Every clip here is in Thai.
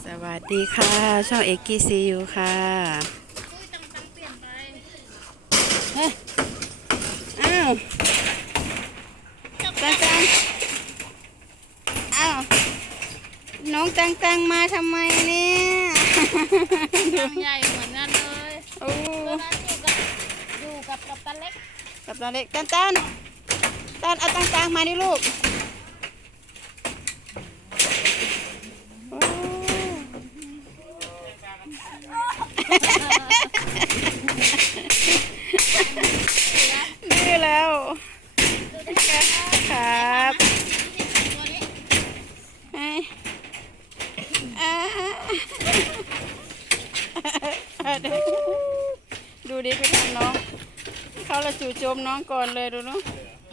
สวัสดีค่ะ ช่องเอกกี้ซียูค่ะเฮ้ยอ้าวจังจังอ้าว น้องจังจังมาทำไมเนี่ยตังใหญ่เหมือนกันเลยโอ้ตัวนั้นอยู่กับอยู่กับกับตันเล็ก กับตาเล็กตันตันตันเอาตังจังมาดิลูกโอ้นี่แล้วครับ ตัวนี้ ไอ้อ่า ดูดิไปทำน้อง เขาละจู่โจมน้องก่อนเลยดูเนาะ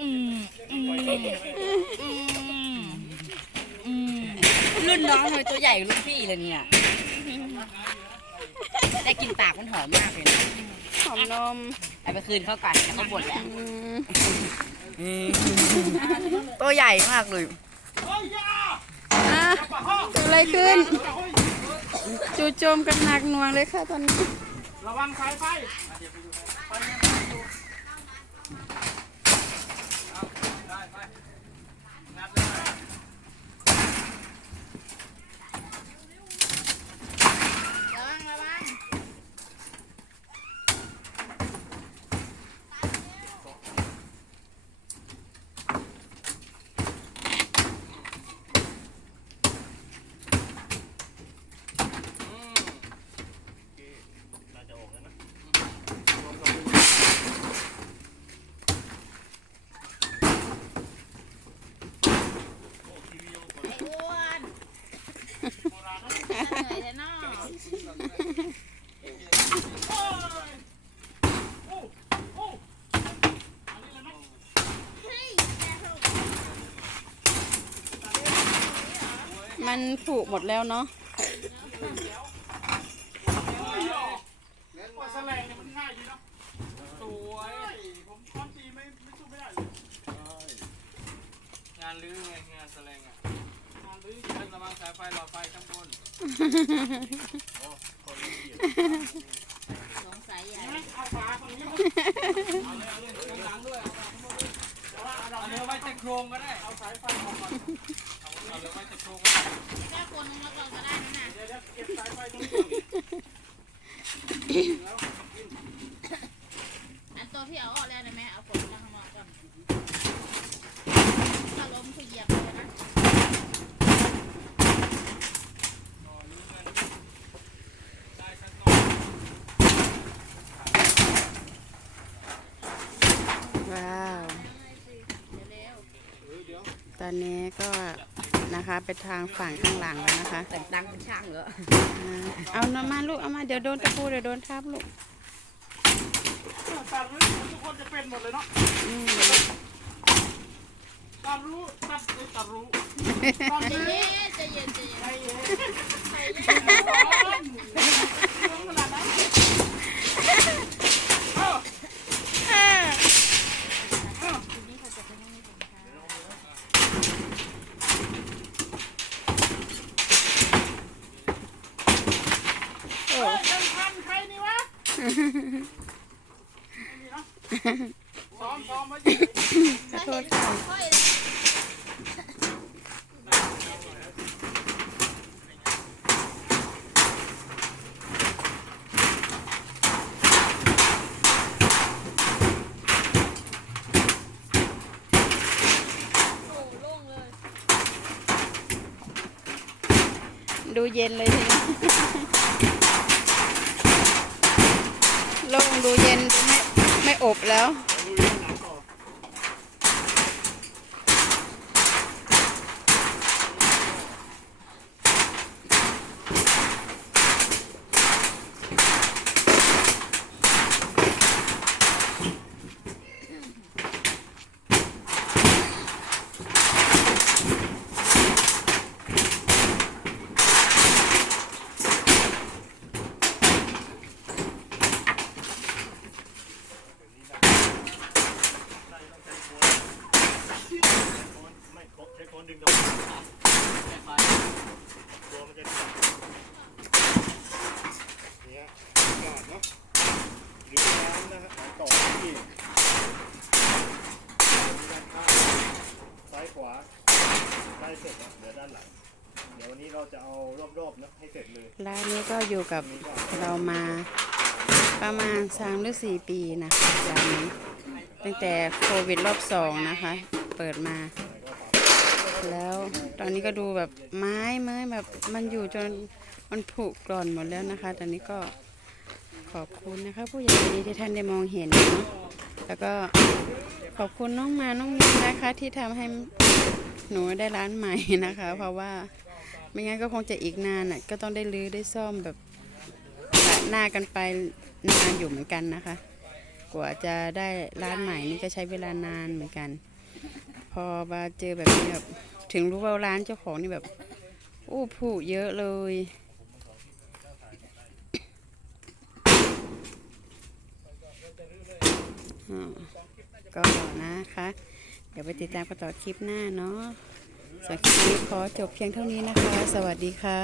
อืมอืมอืมอืมรุ่นน้องทำไมตัวใหญ่กว่ารุ่นพี่เลยเนี่ย ได้กลินปากมันหอมมากเลยนะหอมนมเอาไปคืนเขาก่อนแล้วเขาบ่นแหละอืมตัวใหญ่มากเลย อะเกิดอะไรขึ้น จู่โจมกันหนักหน่วงเลยค่ะตอนนี้ ระวังสายไฟ ระวังระวัง ไอ้อ้วนเหนื่อยแล้วเนาะ มันผุหมดแล้วเนาะว่าแสลงเนี่ยมันง่ายดีเนาะสวยผมค้อนตีไม่ไม่สู้ไม่ได้เลยงานลื้อไงงานแสดงอะงานลื้อเล่นระวังสายไฟหลอดไฟข้างบนสงสัยใหญ่เอาฝาตรงนี้เอาเลยเอาเลยตรงหลังด้วยเอาเรือไว้แต่โครงก็ได้เอาสายไฟออกก่อนเอาเอาเรือไว้แต่โครงก็ได้แค่คนนึงแล้วก่อนก็ได้นะน่ะเดี๋ยวเดี๋ยวเก็บสายไฟตรงนี้ อันตัวที่เอาออกแล้วนะแม่เอาฝนมาข้างนอกก่อนถ้าล้มคือเหยียบเลยนะว้าว ตอนนี้ก็ นะคะ ไปทางฝั่งข้างหลังแล้วนะคะแต่งดังเป็นช่างเหรออ่าเอาน้ำมาลูกเอามาเดี๋ยวโดนตะปูเดี๋ยวโดนทับลูกตัดรู้ทุกคนจะเป็นหมดเลยเนาะอืมตัดรู้ตัดเลยตัดรู้ตอนๆใจนี้เย็นใจเย็นใจเย็น ไอ้เอ๋ ใจเย็น โอ้ เฮ้ยเดินพันใครนี่วะ ซ้อมซ้อมมาอยู่ขอโทษค่ะค่อยดูเย็นเลยทีนี้ โล่งดูเย็นไม่ไม่อบแล้ว นดึงตัวไปตัวมันจะร้านนี้ก็อยู่กับเรามาประมาณสามหรือสี่ปีนะคะร้านนี้ตั้งแต่โควิดรอบสองนะคะ เปิดมา แล้ว ตอนนี้ก็ดูแบบไม้ไม้แบบมันอยู่จนมันผุกร่อนหมดแล้วนะคะ ตอนนี้ก็ขอบคุณนะคะ ผู้ใหญ่ดีที่ท่านได้มองเห็นเนาะแล้วก็ขอบคุณน้องมาน้องมินนะคะ ที่ทำให้หนูได้ร้านใหม่นะคะ เพราะว่าไม่งั้นก็คงจะอีกนานอะก็ต้องได้รื้อได้ซ่อมแบบหน้ากันไปนานอยู่เหมือนกันนะคะ กว่าจะได้ร้านใหม่นี่ก็ใช้เวลานานเหมือนกัน พอมาเจอแบบนี้แบบ ถึงรู้ว่าร้านเจ้าของนี่แบบอู้ผู้เยอะเลยอ่าก็นะคะ เดี๋ยวไปติดตามกันต่อคลิปหน้าเนาะสำหรับคลิปนี้ขอจบเพียงเท่านี้นะคะ สวัสดีค่ะ